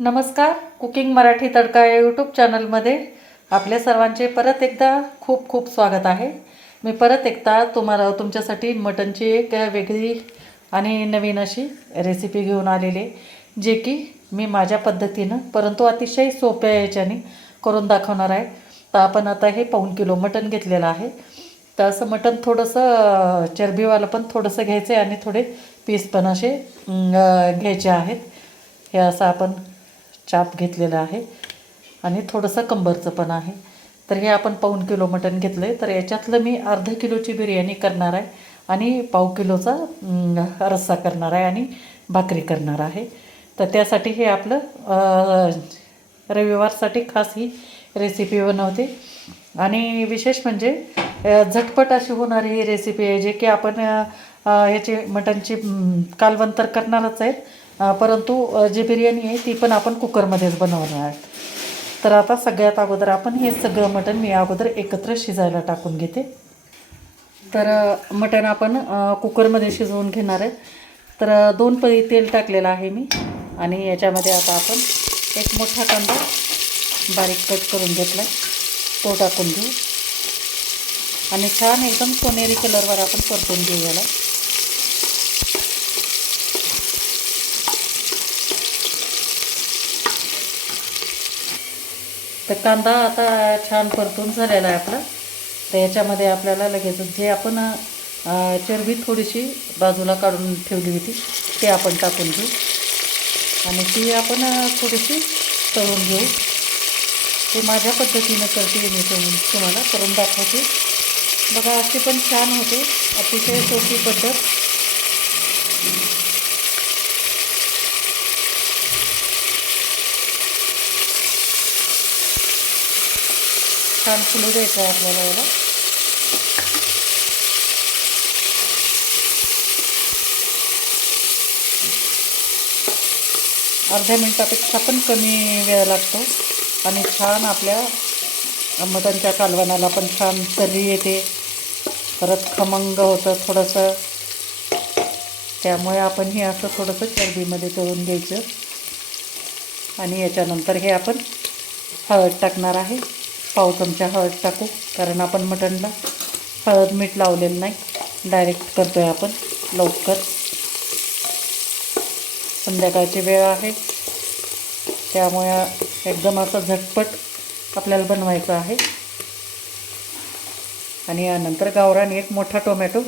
नमस्कार कुकिंग मराठी तडका या यूट्यूब चॅनलमध्ये आपल्या सर्वांचे परत एकदा खूप खूप स्वागत आहे. मी परत एकदा तुम्हाला तुमच्यासाठी मटनची एक वेगळी आणि नवीन अशी रेसिपी घेऊन आलेली आहे जे की मी माझ्या पद्धतीनं परंतु अतिशय सोप्या याच्याने करून दाखवणार आहे. तर आपण आता हे पाऊण किलो मटण घेतलेलं आहे. तर असं मटण थोडंसं चरबीवालं पण थोडंसं घ्यायचं आहे आणि थोडे पीस पण असे घ्यायचे आहेत. हे असं आपण चाप घेतलेला आहे. आणि थोडंसं कंबरचं पण आहे. तर हे आपण पाऊण किलो मटण घेतलं आहे तर याच्यातलं मी अर्ध किलोची बिर्याणी करणार आहे. आणि पाव किलोचा रस्सा करणार आहे आणि भाकरी करणार आहे. तर त्यासाठी हे आपलं रविवारसाठी खास ही रेसिपी बनवते. आणि विशेष म्हणजे झटपट अशी होणारी ही रेसिपी आहे जे की आपण याची ह्याची मटणची कालवंतर करणारच आहेत. परंतु जी बिर्याणी आहे ती पण आपण कुकरमध्येच बनवणार आहे तर आता सगळ्यात अगोदर आपण हे सगळं मटण मी अगोदर एकत्र शिजायला टाकून घेते. तर मटण आपण कुकरमध्ये शिजवून घेणार आहे. तर दोन पळी तेल टाकलेलं आहे मी आणि याच्यामध्ये आता आपण एक मोठा कांदा बारीक कट करून घेतला तो टाकून घेऊ. आणि छान एकदम सोनेरी कलरवर आपण परतून घेऊ याला तर कांदा आता छान परतून झालेला आहे आपला. तर याच्यामध्ये आपल्याला लगेच जे आपण चरबी थोडीशी बाजूला काढून ठेवली होती ते आपण टाकून घेऊ. आणि ती आपण थोडीशी तळून घेऊ. ते माझ्या पद्धतीनं करते मी तुम्हाला करून दाखवते. बघा अशी पण छान होते. अतिशय सोपी पद्धत. छान फुलू द्यायचं आहे आपल्याला याला. अर्ध्या मिनटापेक्षा पण कमी वेळ लागतो आणि छान आपल्या मटणच्या कालवणाला पण छान तर्री येते. परत खमंग होतं थोडंसं. त्यामुळे आपण हे असं थोडंसं चरबीमध्ये तळून घ्यायचं. आणि याच्यानंतर हे आपण हळद टाकणार आहे. पाव चमचा हळद टाकू कारण आपण मटणला हळद मीठ लावलेलं नाही. डायरेक्ट करतो आहे आपण लवकर. संध्याकाळची वेळ आहे. त्यामुळे एकदम असं झटपट आपल्याला बनवायचं आहे. आणि यानंतर गावरान एक मोठा टोमॅटो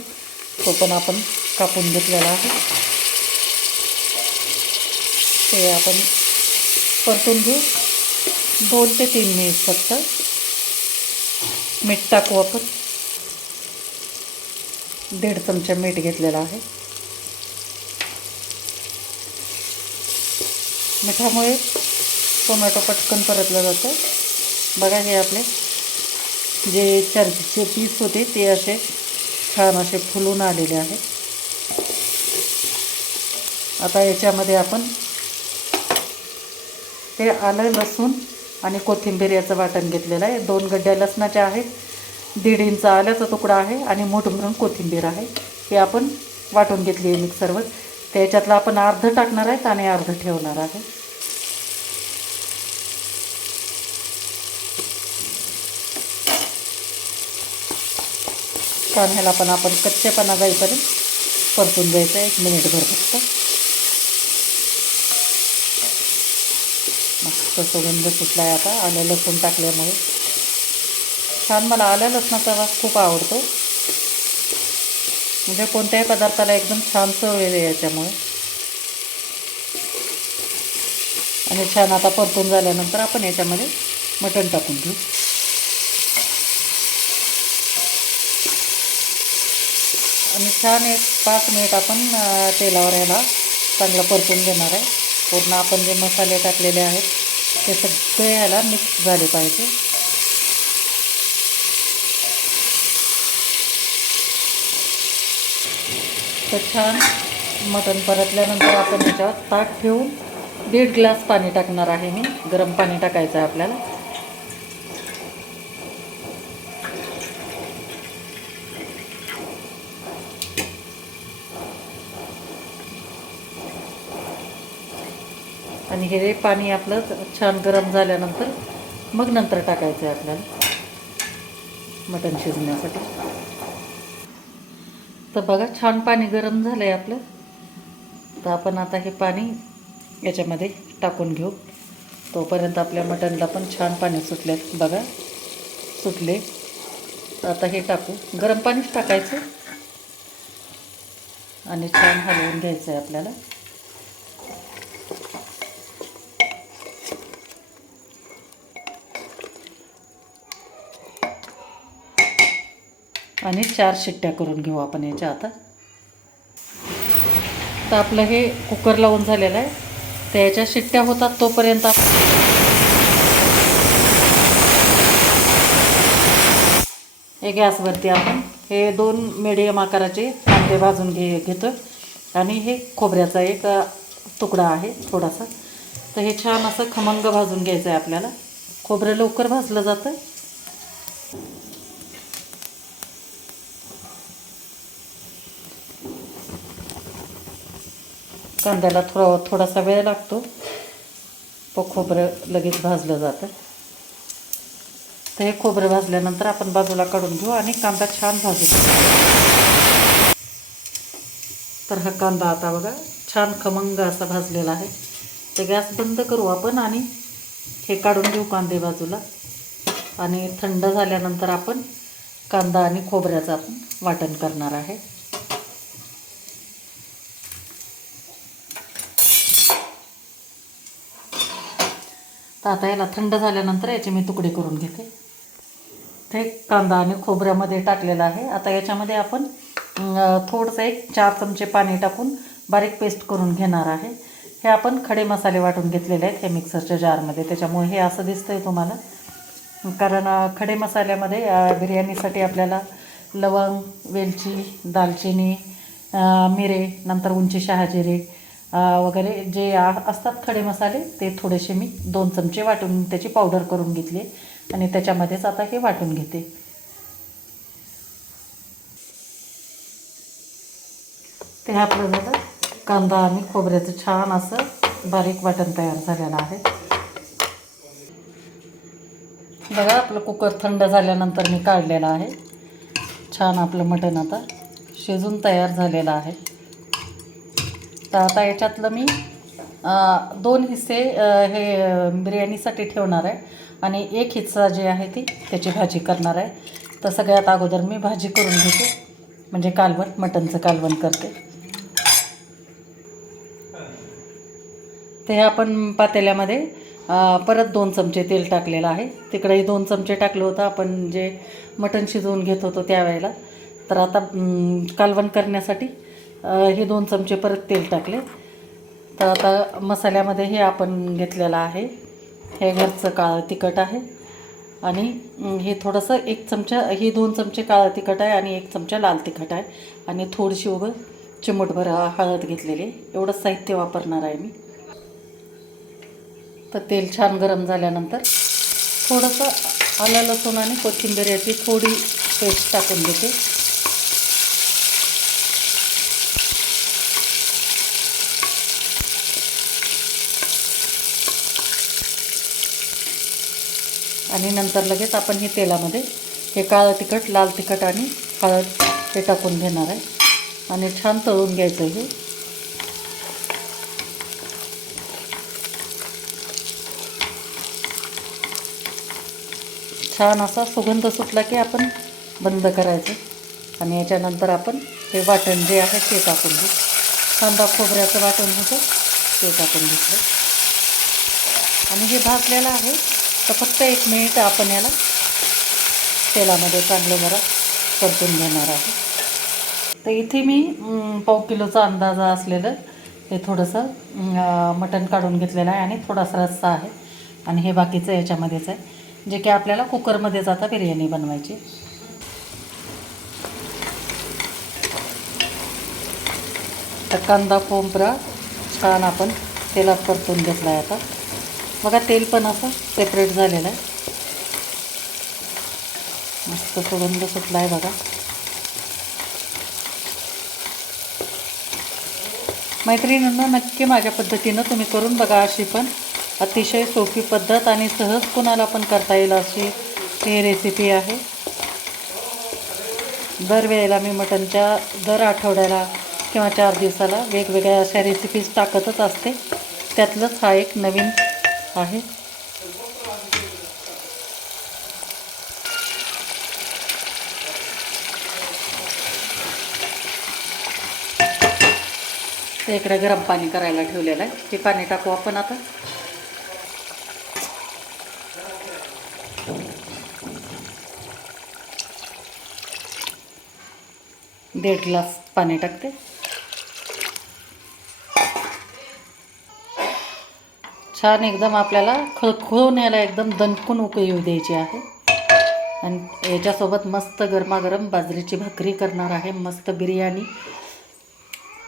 तो पण आपण कापून घेतलेला आहे. ते आपण परतून घेऊ. दोन ते तीन मिनिट फक्त. मीठ टाकू आपण. दीड चमचा मीठ घेतलेला आहे. मिठामुळे टोमॅटो पटकन परतला जातो. बघा हे आपले जे चरबीचे पीस होते ते असे छान असे फुलून आलेले आहेत आता याच्यामध्ये आपण ते आलं लसूण आणि कोथिंबीर याचं वाटण घेतलेलं आहे. दोन गड्ड्या लसणाच्या आहेत. दीड इंच आल्याचा तुकडा आहे आणि मोठं भरून कोथिंबीर आहे. हे आपण वाटून घेतली आहे मिक्सरवर त्याच्यातलं आपण अर्ध टाकणार आहेत आणि अर्ध ठेवणार आहे. छान पण आपण कच्चेपणा जाईपर्यंत परतून द्यायचं एक मिनिटभर फक्त. मस्त सुगंध सुटला आहे आता. आलं लसूण टाकल्यामुळे. छान मला आल्या लसणाचा वास खूप आवडतो. म्हणजे कोणत्याही पदार्थाला एकदम छान चव येते याच्यामुळे. आणि छान आता परतून झाल्यानंतर आपण याच्यामध्ये मटण टाकून घेऊ. आणि छान एक पाच मिनिट आपण तेलावर याला चांगलं परतून घेणार आहे. पूर्ण आपण जे मसाले टाकलेले आहेत ते सगळे ह्याला मिक्स झाले पाहिजे. तर छान मटण परतल्यानंतर आपण याच्यावर ताक ठेवून दीड ग्लास पाणी टाकणार आहे मी. गरम पाणी टाकायचं आहे आपल्याला. आणि हे पाणी आपलं छान गरम झाल्यानंतर मग नंतर टाकायचं आहे आपल्याला. मटण शिजण्यासाठी. तर बघा छान पाणी गरम झालं आहे आपलं. तर आपण आता हे पाणी याच्यामध्ये टाकून घेऊ. तोपर्यंत आपल्या मटणला पण छान पाणी सुटले बघा सुटले. आता हे टाकू. गरम पाणीच टाकायचं. आणि छान हलवून घ्यायचं आहे आपल्याला. आणि चार शिट्ट्या करून घेऊ आपण याच्या आता. तर आपलं हे कुकर लावून झालेलं आहे. तर याच्या शिट्ट्या होतात तोपर्यंत आपण हे गॅसवरती आपण हे दोन मिडियम आकाराचे कांदे भाजून घे घेतो आणि हे खोबऱ्याचा एक तुकडा आहे थोडासा. तर हे छान असं खमंग भाजून घ्यायचं आहे आपल्याला. खोबरं लवकर भाजलं जातं कांद्याला थोडा थोडासा वेळ लागतो. पण खोबरं लगेच भाजलं जातं. तर हे खोबरं भाजल्यानंतर आपण बाजूला काढून घेऊ आणि कांदा छान भाजू तर हा कांदा आता बघा छान खमंग असा भाजलेला आहे. तर गॅस बंद करू आपण आणि हे काढून घेऊ कांदे बाजूला. आणि थंड झाल्यानंतर आपण कांदा आणि खोबऱ्याचं आपण वाटण करणार आहे. तर आता याला थंड झाल्यानंतर याचे मी तुकडे करून घेते. ते कांदा आणि खोबऱ्यामध्ये टाकलेलं आहे. आता याच्यामध्ये आपण थोडंसं एक चार चमचे पाणी टाकून बारीक पेस्ट करून घेणार आहे. हे आपण खडे मसाले वाटून घेतलेले आहेत हे मिक्सरच्या जारमध्ये. त्याच्यामुळे हे असं दिसतं आहे तुम्हाला. कारण खडे मसाल्यामध्ये बिर्याणीसाठी आपल्याला लवंग वेलची दालचिनी मिरे नंतर उंची शहाजिरे वगैरे जे असतात खडे मसाले ते थोडेसे मी दोन चमचे वाटून त्याची पावडर करून घेतली आणि त्याच्यामध्येच आता हे वाटून घेते. ते आपलं झालं कांदा आणि खोबऱ्याचं छान असं बारीक वाटण तयार झालेलं आहे. बघा आपलं कुकर थंड झाल्यानंतर मी काढलेलं आहे. छान आपलं मटण आता शिजून तयार झालेलं आहे. तर आता याच्यातलं मी दोन हिस्से हे बिर्याणीसाठी ठेवणार आहे. आणि एक हिस्सा जे आहे ती त्याची भाजी करणार आहे. तर सगळ्यात अगोदर मी भाजी करून घेते. म्हणजे कालवण मटणचं कालवण करते. ते आपण पातेल्यामध्ये परत दोन चमचे तेल टाकलेलं आहे. तिकडेही दोन चमचे टाकलं होतं. आपण जे मटण शिजवून घेत होतो त्यावेळेला. तर आता कालवण करण्यासाठी हे दोन चमचे परत तेल टाकले. तर आता मसाल्यामध्ये हे आपण घेतलेलं आहे. हे घरचं काळं तिखट आहे. आणि हे थोडंसं एक चमचा हे दोन चमचे काळं तिखट आहे आणि एक चमचा लाल तिखट आहे. आणि थोडीशी उभं चिमटभर हळद घेतलेली एवढं साहित्य वापरणार आहे मी. तर तेल छान गरम झाल्यानंतर थोडंसं आलं लसूण आणि कोथिंबीर याची थोडी पेस्ट टाकून घेते. आणि नंतर लगेच आपण हे तेलामध्ये हे काळं तिखट लाल तिखट आणि हळद हे टाकून घेणार आहे. आणि छान तळून घ्यायचं हे. छान असा सुगंध सुटला की आपण बंद करायचं. आणि याच्यानंतर आपण हे वाटण जे आहे ते टाकून घेऊ. कांदा खोबऱ्याचं वाटण होतं ते टाकून घेतलं. आणि हे भाजलेलं आहे तर फक्त एक मिनिट आपण याला तेलामध्ये चांगलं जरा परतून घेणार आहे तर इथे मी पाव किलोचा अंदाजा असलेलं हे थोडंसं मटण काढून घेतलेलं आहे आणि थोडासा रस्सा आहे. आणि हे बाकीचं याच्यामध्येच आहे. जे की आपल्याला कुकरमध्येच आता बिर्याणी बनवायची. तर कांदा कोंबरा छान आपण तेलात परतून घेतला आहे आता. बघा तेल पण असं सेपरेट झालेलं आहे. मस्त सुगंध सुटला आहे बघा. मैत्रिणींना नक्की माझ्या पद्धतीनं तुम्ही करून बघा अशी पण अतिशय सोपी पद्धत आणि सहज कुणाला पण करता येईल अशी ही रेसिपी आहे. दरवेळेला मी मटणच्या दर आठवड्याला किंवा चार दिवसाला वेगवेगळ्या अशा रेसिपीज टाकतच असते. त्यातलंच हा एक नवीन आहे. ते इकडे गरम पाणी करायला ठेवलेलं आहे. ते पाणी टाकू आपण आता. दीड ग्लास पाणी टाकते. छान एकदम आपल्याला खळखळून याला एकदम दणकून उकळी येऊ द्यायची आहे. आणि याच्यासोबत मस्त गरमागरम बाजरीची भाकरी करणार आहे. मस्त बिर्याणी.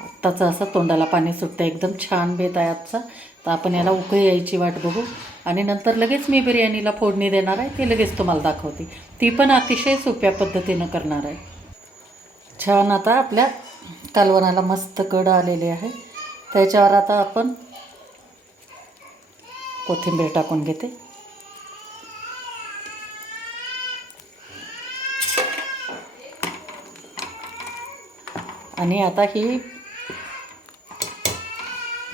आत्ताचं असं तोंडाला पाणी सुटतं एकदम छान बेत आहे आजचा. तर आपण याला उकळी यायची वाट बघू. आणि नंतर लगेच मी बिर्याणीला फोडणी देणार आहे. ती लगेच तुम्हाला दाखवते. ती पण अतिशय सोप्या पद्धतीनं करणार आहे. छान आता आपल्या कालवणाला मस्त कड आलेले आहे. त्याच्यावर आता आपण कोथिंबीर टाकून घेते. आणि आता ही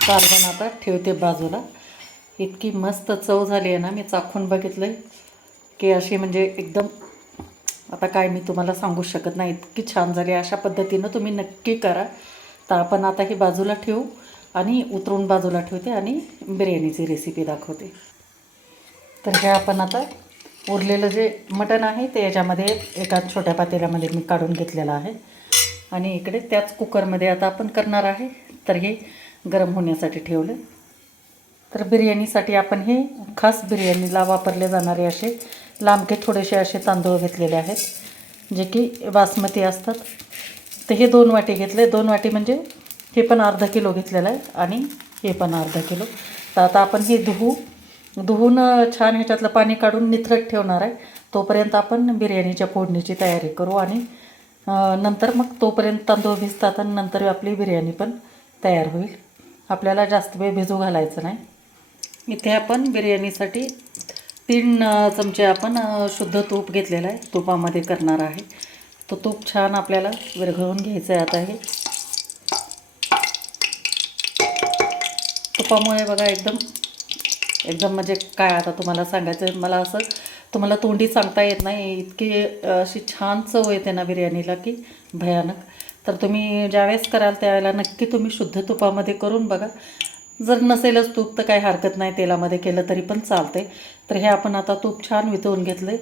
कालवण आता ठेवते बाजूला. इतकी मस्त चव झाली आहे ना मी चाखून बघितलं की अशी म्हणजे एकदम आता काय मी तुम्हाला सांगू शकत नाही इतकी छान झाली अशा पद्धतीनं तुम्ही नक्की करा. तर आपण आता ही बाजूला ठेवू. आणि उतरून बाजूला ठेवते आणि बिर्याणीची रेसिपी दाखवते. तर हे आपण आता उरलेलं जे मटण आहे ते याच्यामध्ये एका छोट्या पातेल्यामध्ये मी काढून घेतलेलं आहे. आणि इकडे त्याच कुकरमध्ये आता आपण करणार आहे. तर हे गरम होण्यासाठी ठेवलं तर बिर्याणीसाठी आपण हे खास बिर्याणीला वापरले जाणारे असे लांबके थोडेसे असे तांदूळ घेतलेले आहेत जे की बासमती असतात. तर हे दोन वाटी घेतले. दोन वाटी म्हणजे हे पण अर्धा किलो घेतलेलं आहे आणि हे पण अर्धा किलो. तर आता आपण हे धुवू. धुवून छान ह्याच्यातलं पाणी काढून निथरट ठेवणार आहे. तोपर्यंत आपण बिर्याणीच्या फोडणीची तयारी करू आणि नंतर मग तोपर्यंत तांदूळ भिजतात आणि नंतर आपली बिर्याणी पण तयार होईल. आपल्याला जास्त वेळ भिजू घालायचं नाही. इथे आपण बिर्याणीसाठी तीन चमचे आपण शुद्ध तूप घेतलेलं आहे. तुपामध्ये करणार आहे. तो तूप छान आपल्याला विरघळून घ्यायचं आहे आता हे. तुपामुळे बघा एकदम एकदम म्हणजे काय आता तुम्हाला सांगायचं आहे, मला असं तुम्हाला तोंडी सांगता येत नाही इतकी अशी छान चव येते ना बिर्याणीला की भयानक. तर तुम्ही ज्यावेळेस कराल त्यावेळेला नक्की तुम्ही शुद्ध तुपामध्ये करून बघा. जर नसेलच तूप तर काही हरकत नाही तेलामध्ये केलं तरी पण चालते तर हे आपण आता तूप छान वितळून घेतले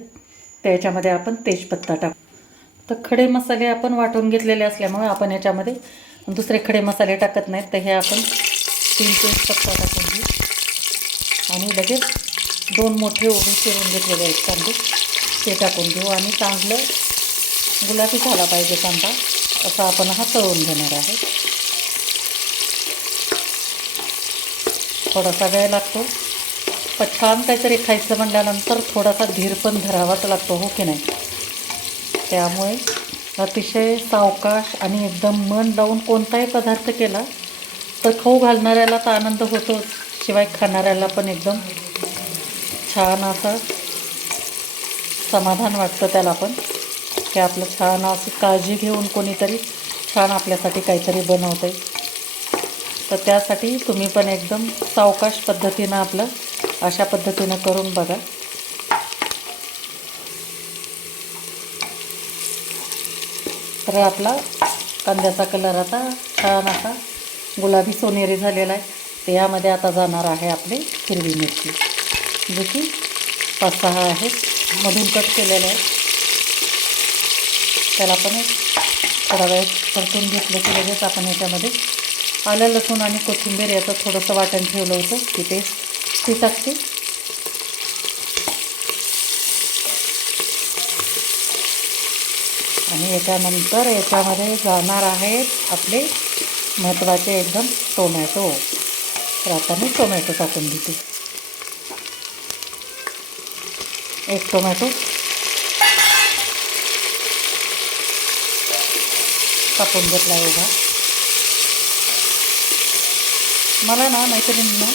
त्याच्यामध्ये आपण तेजपत्ता टाकू. तर खडे मसाले आपण वाटून घेतलेले असल्यामुळे आपण याच्यामध्ये दुसरे खडे मसाले टाकत नाहीत तर हे आपण तीन तेजपत्ता टाकून घेऊ आणि लगेच दोन मोठे उभे चिरून घेतलेले आहेत कांदे. ते टाकून घेऊ आणि चांगलं गुलाबी झाला पाहिजे कांदा. असा आपण हा तळून घेणार आहे. थोडासा वेळ लागतो. पण छान काहीतरी खायचं म्हणल्यानंतर थोडासा धीर पण धरावाच लागतो हो की नाही? त्यामुळे अतिशय सावकाश आणि एकदम मन लावून कोणताही पदार्थ केला तर खाऊ घालणाऱ्याला तर आनंद होतोच. शिवाय खाणाऱ्याला पण एकदम छान असं समाधान वाटतं त्याला पण की आपलं छान असं काळजी घेऊन कोणीतरी छान आपल्यासाठी काहीतरी बनवतं आहे तर त्यासाठी तुम्ही पण एकदम सावकाश पद्धतीनं आपलं अशा पद्धतीनं करून बघा. तर आपला कांद्याचा कलर आता छान असा गुलाबी सोनेरी झालेला आहे. तर यामध्ये आता जाणार आहे आपली हिरवी मिरची. जे की पाच सहा आहेत. मधून कट केलेलं आहे. त्याला पण एक थोडा वेळ परतून घेतलं की लगेच आपण याच्यामध्ये आलं लसूण आणि कोथिंबीर याचं थोडंसं वाटण ठेवलं होतं की ते ती टाकते. आणि याच्यानंतर याच्यामध्ये जाणार आहेत आपले महत्त्वाचे एकदम टोमॅटो. तर आता मी टोमॅटो टाकून देते एक टोमॅटो. कापून घेतला एवढा मला ना मैत्रिणींना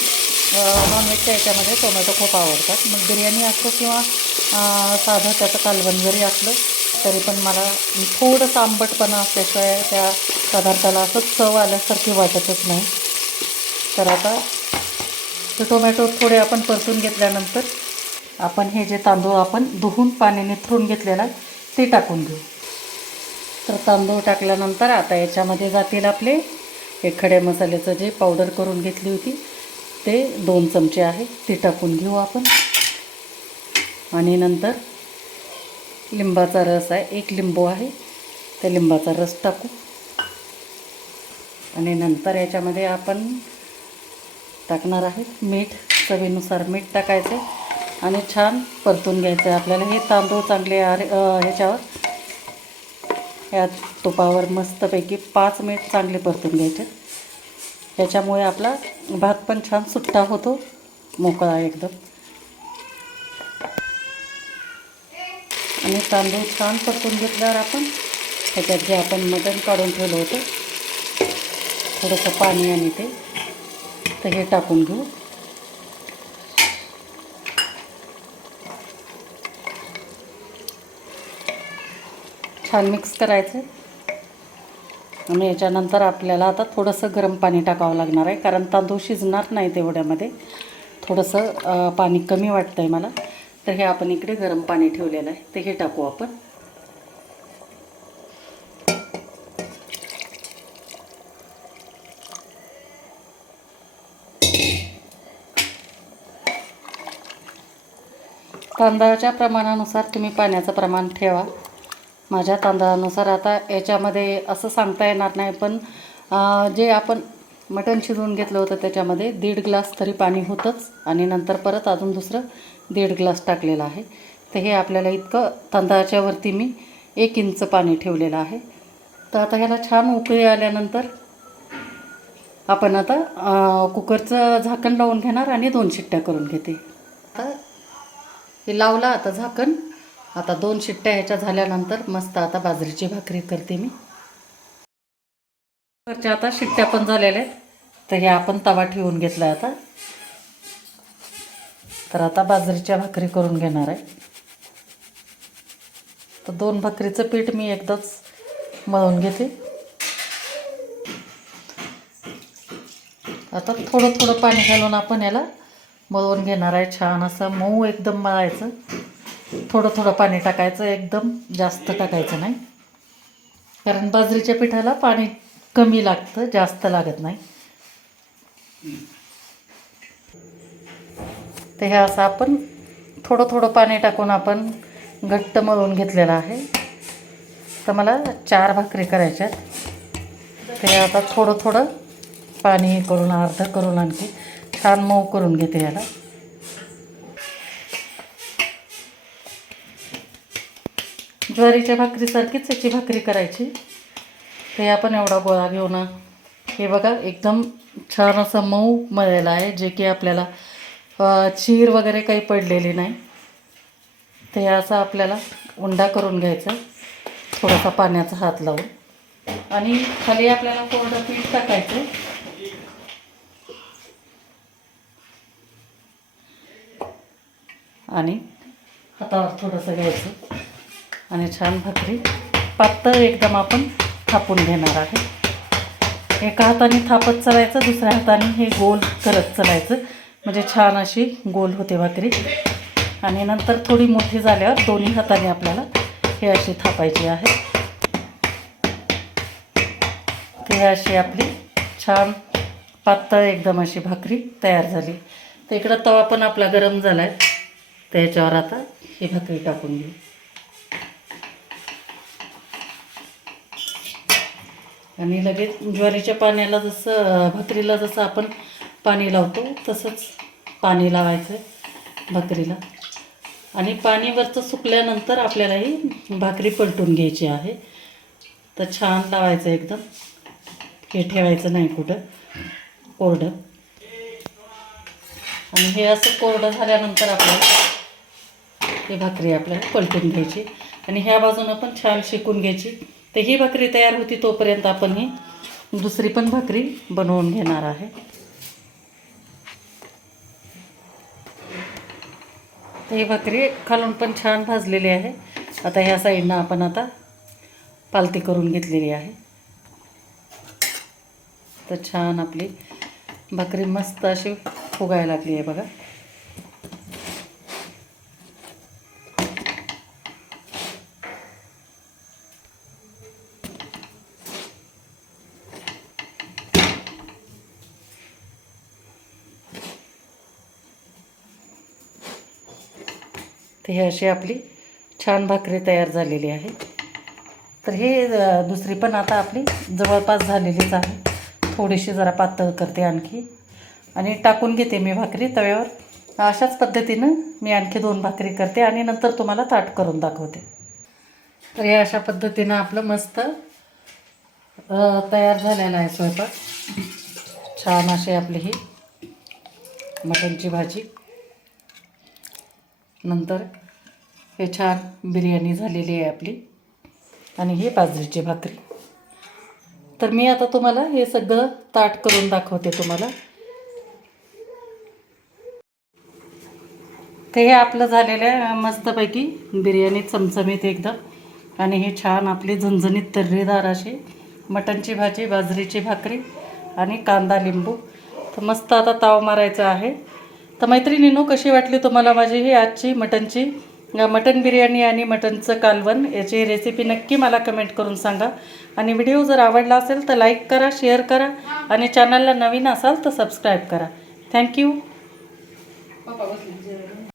नॉनव्हेजच्या याच्यामध्ये टोमॅटो खूप आवडतात. मग बिर्याणी असो किंवा साधं त्याचं कालवण जरी असलं तरी पण मला थोडंसं आंबटपणा असल्याशिवाय त्या पदार्थाला असं चव आल्यासारखी वाटतच नाही. तर आता ते टोमॅटो थोडे आपण परतून घेतल्यानंतर आपण हे जे तांदूळ आपण धुवून पाण्याने थरून घेतलेला ते टाकून घेऊ. तर तांदूळ टाकल्यानंतर आता याच्यामध्ये जातील आपले हे खड्या मसाल्याचं जे पावडर करून घेतली होती ते दोन चमचे आहे ते टाकून घेऊ आपण. आणि नंतर लिंबाचा रस आहे एक लिंबू आहे त्या लिंबाचा रस टाकू. आणि नंतर याच्यामध्ये आपण टाकणार आहे मीठ चवीनुसार मीठ टाकायचं आणि छान परतून घ्यायचं आपल्याला. हे तांदूळ चांगले आरे ह्याच्यावर या तुपावर मस्तपैकी पाच मिनिट चांगले परतून घ्यायचे. त्याच्यामुळे आपला भात पण छान सुट्टा होतो मोकळा एकदम. आणि तांदूळ छान परतून घेतल्यावर आपण त्याच्यात जे आपण मटण काढून ठेवलं होतं थोडंसं पाणी आणि ते. तर हे टाकून घेऊ. छान मिक्स करायचं. आणि याच्यानंतर आपल्याला आता थोडंसं गरम पाणी टाकावं लागणार आहे कारण तांदूळ शिजणार नाही तेवढ्यामध्ये. थोडंसं पाणी कमी वाटतं आहे मला. तर हे आपण इकडे गरम पाणी ठेवलेलं आहे. ते हे टाकू आपण. तांदळाच्या प्रमाणानुसार तुम्ही पाण्याचं प्रमाण ठेवा. माझ्या तांदळानुसार आता याच्यामध्ये असं सांगता येणार नाही पण जे आपण मटण शिजवून घेतलं होतं त्याच्यामध्ये दीड ग्लास तरी पाणी होतंच आणि नंतर परत अजून दुसरं दीड ग्लास टाकलेलं आहे. तर हे आपल्याला इतकं तांदळाच्यावरती मी एक इंच पाणी ठेवलेलं आहे. तर आता ह्याला छान उकळी आल्यानंतर आपण आता कुकरचं झाकण लावून घेणार आणि दोन शिट्ट्या करून घेते. आता हे लावलं आता झाकण. आता दोन शिट्ट्या ह्याच्या झाल्यानंतर मस्त आता बाजरीची भाकरी करते मी. वरच्या आता शिट्ट्या पण झालेल्या आहेत. तर हे आपण तवा ठेवून घेतला आता. तर आता बाजरीच्या भाकरी करून घेणार आहे. तर दोन भाकरीचं पीठ मी एकदाच मळून घेते. आता थोडं थोडं पाणी घालून आपण याला मळून घेणार आहे छान असं मऊ एकदम मळायचं. थोडं थोडं पाणी टाकायचं एकदम जास्त टाकायचं नाही. कारण बाजरीच्या पिठाला पाणी कमी लागतं जास्त लागत नाही. तर हे असं आपण थोडं थोडं पाणी टाकून आपण घट्ट मळून घेतलेलं आहे. तर मला चार भाकरी करायच्या आहेत ते आता थोडं थोडं पाणी करून अर्ध करून आणखी छान मऊ करून घेते याला. ज्वारीच्या भाकरीसारखीच याची भाकरी करायची. ते आपण एवढा गोळा घेऊन हे बघा एकदम छान असं मऊ मळलेला आहे जे की आपल्याला चीर वगैरे काही पडलेली नाही. ते असं आपल्याला उंडा करून घ्यायचा थोडासा पाण्याचा हात लावून. आणि खाली आपल्याला कोरडं पीठ टाकायचं. आणि हातावर थोडंसं घ्यायचं. आणि छान भाकरी. पातळ एकदम आपण थापून घेणार आहे. एका हाताने थापत चालायचं दुसऱ्या हाताने हे गोल करत चालायचं. म्हणजे छान अशी गोल होते भाकरी. आणि नंतर थोडी मोठी झाल्यावर दोन्ही हाताने आपल्याला हे अशी थापायची आहे. ते अशी आपली छान पातळ एकदम अशी भाकरी तयार झाली. तर इकडं तवा पण आपला गरम झाला आहे त्याच्यावर आता ही भाकरी टाकून घेऊ. आणि लगेच ज्वारीच्या पाण्याला जसं भाकरीला जसं आपण पाणी लावतो तसंच पाणी लावायचं भाकरीला. आणि पाणीवरचं सुकल्यानंतर आपल्याला ही भाकरी पलटून घ्यायची आहे. तर छान लावायचं एकदम. हे ठेवायचं नाही कुठं. कोरडं. आणि हे असं कोरडं झाल्यानंतर आपल्याला ही भाकरी आपल्याला पलटून घ्यायची. आणि ह्या बाजूनं पण छान शिकून घ्यायची. तर ही भाकरी तयार होती तोपर्यंत आपण ही दुसरी पण भाकरी बनवून घेणार आहे. तर ही भाकरी खालून पण छान भाजलेली आहे. आता ह्या साईडनं आपण आता पालती करून घेतलेली आहे. तर छान आपली भाकरी मस्त अशी फुगायला लागली आहे बघा. तर हे अशी आपली छान भाकरी तयार झालेली आहे. तर हे दुसरी पण आता आपली जवळपास झालेलीच आहे. थोडीशी जरा पातळ करते आणखी. आणि टाकून घेते मी भाकरी तव्यावर. अशाच पद्धतीनं मी आणखी दोन भाकरी करते आणि नंतर तुम्हाला ताट करून दाखवते. तर हे अशा पद्धतीनं आपलं मस्त तयार झालेलं आहे स्वयंपाक. छान अशी आपली ही मटणची भाजी. नंतर हे छान बिर्याणी झालेली आहे आपली. आणि ही बाजरीची भाकरी. तर मी आता तुम्हाला हे सगळं ताट करून दाखवते तुम्हाला. ते हे आपलं झालेलं आहे मस्तपैकी बिर्याणी चमचमीत एकदम. आणि हे छान आपली झणझणीत तर्रीदार अशी मटणची भाजी बाजरीची भाकरी आणि कांदा लिंबू. तर मस्त आता ताव मारायचा आहे. तर मैत्रिणीनो कशी वाटली तुम्हाला माझी ही आजची मटनची? मटन बिर्याणी आणि मटनचं कालवण याची रेसिपी नक्की मला कमेंट करून सांगा. आणि व्हिडिओ जर आवडला असेल तर लाईक करा शेअर करा आणि चॅनलला नवीन असाल तर सबस्क्राईब करा. थँक्यू बसले